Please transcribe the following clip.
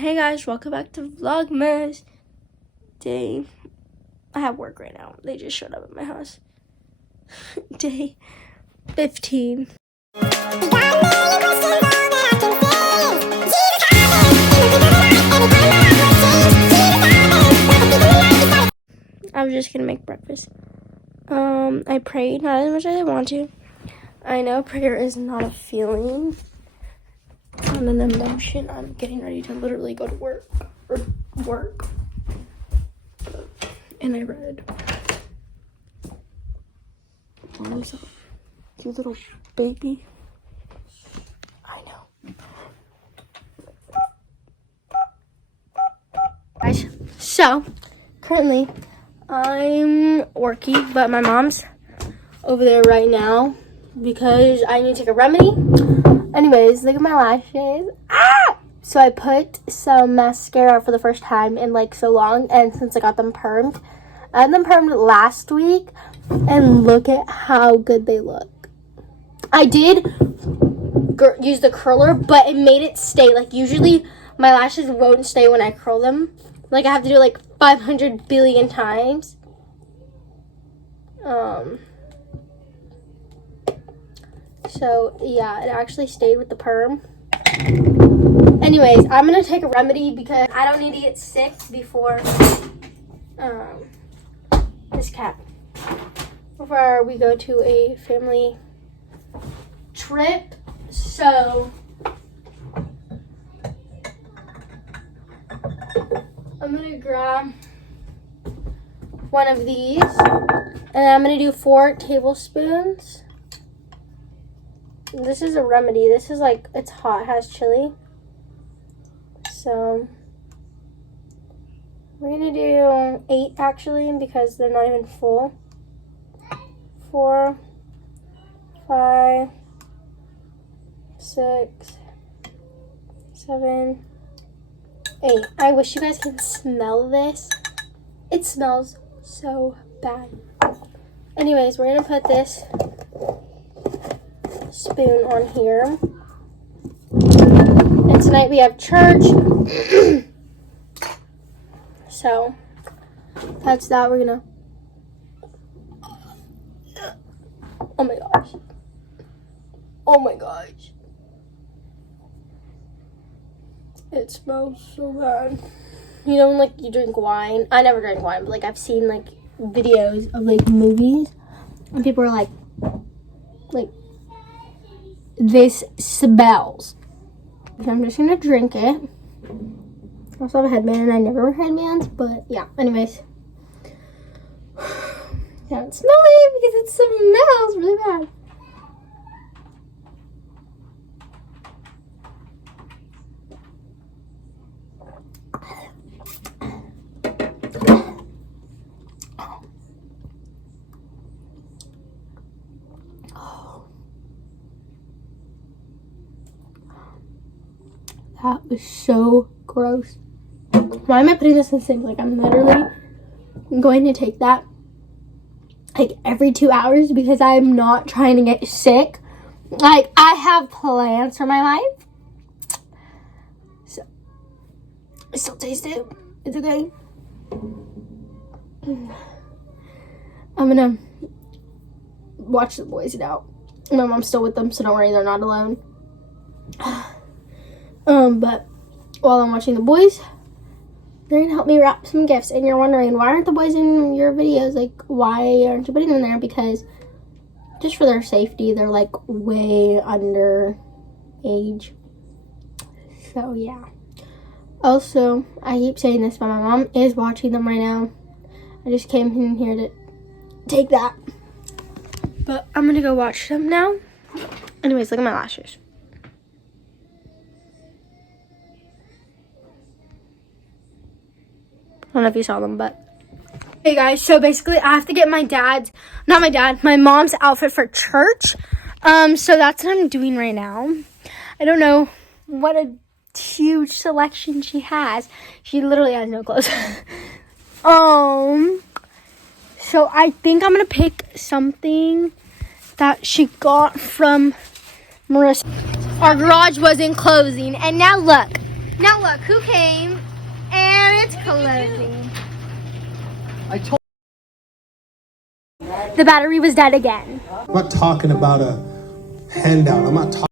Hey guys, welcome back to Vlogmas. I have work right now. They just showed up at my house. Day 15. I was just gonna make breakfast. I prayed, not as much as I want to. I know prayer is not a feeling, not an emotion. I'm getting ready to literally go to work. And I read. What is up? You little baby. I know. Guys, so currently I'm working, but my mom's over there right now because I need to take a remedy. Anyways, look at my lashes. Ah! So I put some mascara for the first time in like so long, and since I got them permed. I had them permed last week, and look at how good they look. I did use the curler, but it made it stay. Like usually my lashes won't stay when I curl them. Like I have to do it like 500 billion times. So yeah, it actually stayed with the perm. Anyways, I'm gonna take a remedy because I don't need to get sick before before we go to a family trip. So I'm gonna grab one of these and I'm gonna do 4 tablespoons. This is a remedy. This is like, it's hot, it has chili. So we're gonna do 8 actually because they're not even full. 4, 5, 6, 7, 8. I wish you guys can smell this. It smells so bad. Anyways, we're gonna put this spoon on here. And tonight we have church. So that's that. We're gonna, oh my gosh, it smells so bad. You know, like you drink wine. I never drank wine, but like I've seen like videos of like movies and people are like this smells. So I'm just gonna drink it. I also have a headband, and I never wear headbands, but yeah, anyways. Can't smell it because it smells really bad. That was so gross. Why am I putting this in the sink? Like, I'm literally going to take that like every 2 hours because I'm not trying to get sick. Like, I have plans for my life. So, I still taste it. It's okay. I'm gonna watch the boys now. My mom's still with them, so don't worry, they're not alone. But while I'm watching the boys, they're gonna help me wrap some gifts. And you're wondering, why aren't the boys in your videos? Like, why aren't you putting them there? Because just for their safety, they're like way under age. So yeah. Also, I keep saying this, but my mom is watching them right now. I just came in here to take that. But I'm gonna go watch them now. Anyways, look at my lashes. I don't know if you saw them, but hey guys, so basically I have to get my mom's outfit for church. So that's what I'm doing right now. I don't know what a huge selection she has. She literally has no clothes. So I think I'm gonna pick something that she got from Marissa. Our garage wasn't closing, and now look. Now look, who came? And it's closing. I told. The battery was dead again. I'm not talking about a handout. I'm not talking.